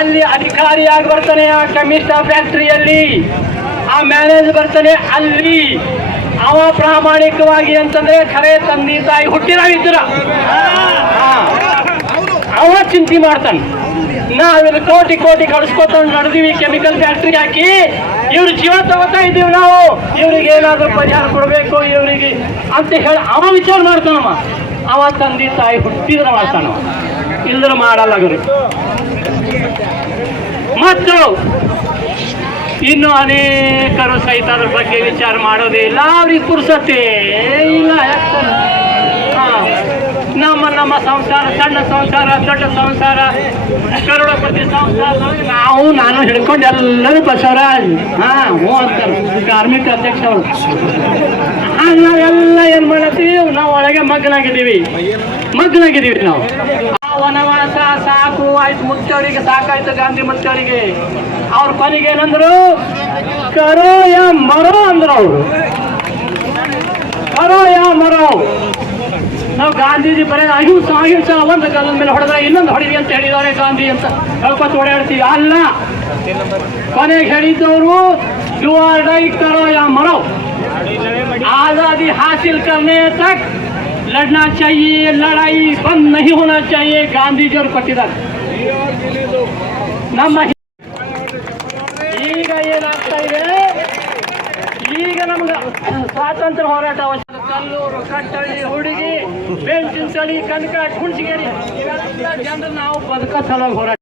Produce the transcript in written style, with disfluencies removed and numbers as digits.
ಅಲ್ಲಿ ಅಧಿಕಾರಿಯಾಗಿ ಬರ್ತಾನೆ ಆ ಕಮಿಸ್ಟ ಫ್ಯಾಕ್ಟರಿಯಲ್ಲಿ, ಆ ಮ್ಯಾನೇಜರ್ ಬರ್ತಾನೆ ಅಲ್ಲಿ. ಅವ ಪ್ರಾಮಾಣಿಕವಾಗಿ ಅಂತಂದ್ರೆ ಖರೆ ತಂದೆ ತಾಯಿ ಹುಟ್ಟಿದಾವಿದ್ರ ಅವ ಚಿಂತೆ ಮಾಡ್ತಾನೆ. ನಾವಿಲ್ಲಿ ಕೋಟಿ ಕೋಟಿ ಕಳಿಸ್ಕೊತಂದು ನಡೆದೀವಿ ಕೆಮಿಕಲ್ ಫ್ಯಾಕ್ಟ್ರಿ ಹಾಕಿ, ಇವ್ರ ಜೀವ ತಗೋತಾ ಇದ್ದೀವಿ ನಾವು, ಇವ್ರಿಗೆ ಏನಾದ್ರೂ ಪರಿಹಾರ ಕೊಡಬೇಕು ಇವ್ರಿಗೆ ಅಂತ ಹೇಳಿ ಅವ ವಿಚಾರ ಮಾಡ್ತಾನಮ್ಮ. ಅವ ತಂದೆ ತಾಯಿ ಹುಟ್ಟಿದ್ರೆ ಮಾಡ್ತಾನವ, ಇಲ್ಲದ್ರೆ ಮಾಡಲ್ಲ ಗುರು. ಮತ್ತು ಇನ್ನು ಅನೇಕರು ಸಹಿತ ಅದ್ರ ಬಗ್ಗೆ ವಿಚಾರ ಮಾಡೋದೇ ಇಲ್ಲ, ಅವ್ರಿಗೆ ಪುರ್ಸತ್ತೆ ಇಲ್ಲ. ನಮ್ಮ ಸಂಸಾರ, ಸಣ್ಣ ಸಂಸಾರ, ದೊಡ್ಡ ಸಂಸಾರ, ಕರೋಡಪತಿ ಸಂಸಾರ, ನಾನು ಹಿಡ್ಕೊಂಡು ಎಲ್ಲರೂ ಬಸವರಾಜ್ ಹ್ಞೂ ಅಂತಾರೆ ಕಾರ್ಮಿಕ ಅಧ್ಯಕ್ಷ ಅವರು. ನಾವೆಲ್ಲ ಏನ್ ಮಾಡತ್ತೀವಿ, ನಾವು ಒಳಗೆ ಮಗ್ನಾಗಿದ್ದೀವಿ ನಾವು. ಆ ವನವಾಸ ಸಾಕು ಆಯ್ತು, ಮುಖ್ಯವರಿಗೆ ಸಾಕಾಯ್ತು, ಗಾಂಧಿ ಮುಖ್ಯವರಿಗೆ. ಅವ್ರ ಕೊನೆಗೆ ಏನಂದ್ರು, ಕರೋ ಯಾ ಮರೋ ಅಂದ್ರು ಅವರು. ಕರೋ ಯಾ ಮರೋ. ನಾವು ಗಾಂಧೀಜಿ ಬರೀ ಅಹಿಂಸೆ ಒಂದು ಗಲ್ಲದ ಮೇಲೆ ಹೊಡೆದ್ರೆ ಇನ್ನೊಂದು ಹೊಡಿವಿ ಅಂತ ಹೇಳಿದವ್ರೆ ಗಾಂಧಿ ಅಂತ ಹೇಳ್ಕೊತ ಓಡಾಡ್ತೀವಿ. ಅಲ್ಲ, ಕೊನೆಗೆ ಹೇಳಿದ್ದವರು ಯು ಆರ್ ಡೈ ಕರೋ ಯಾ ಮರೋ, आजादी हासिल करने तक लड़ना चाहिए, लड़ाई बंद नहीं होना चाहिए. ಗಾಂಧೀಜಿ ಅವರು ಕೊಟ್ಟಿದ್ದಾರೆ. ನಮ್ಮ ಈಗ ಏನಾಗ್ತಾ ಇದೆ, ಈಗ ನಮ್ಗೆ ಸ್ವಾತಂತ್ರ್ಯ ಹೋರಾಟ ಅವಶ್ಯಕ. ಕಲ್ಲೂರು, ಕಟ್ಟಳ್ಳಿ, ಹುಡುಗಿ, ಬೆಂಚಿನ ತಳಿ, ಕನಕ, ಹುಣಸಿಗೇರಿ, ಇವೆಲ್ಲ ಜನರು ನಾವು ಬದುಕೋ ಸಲುವಾಗಿ ಹೋರಾಟ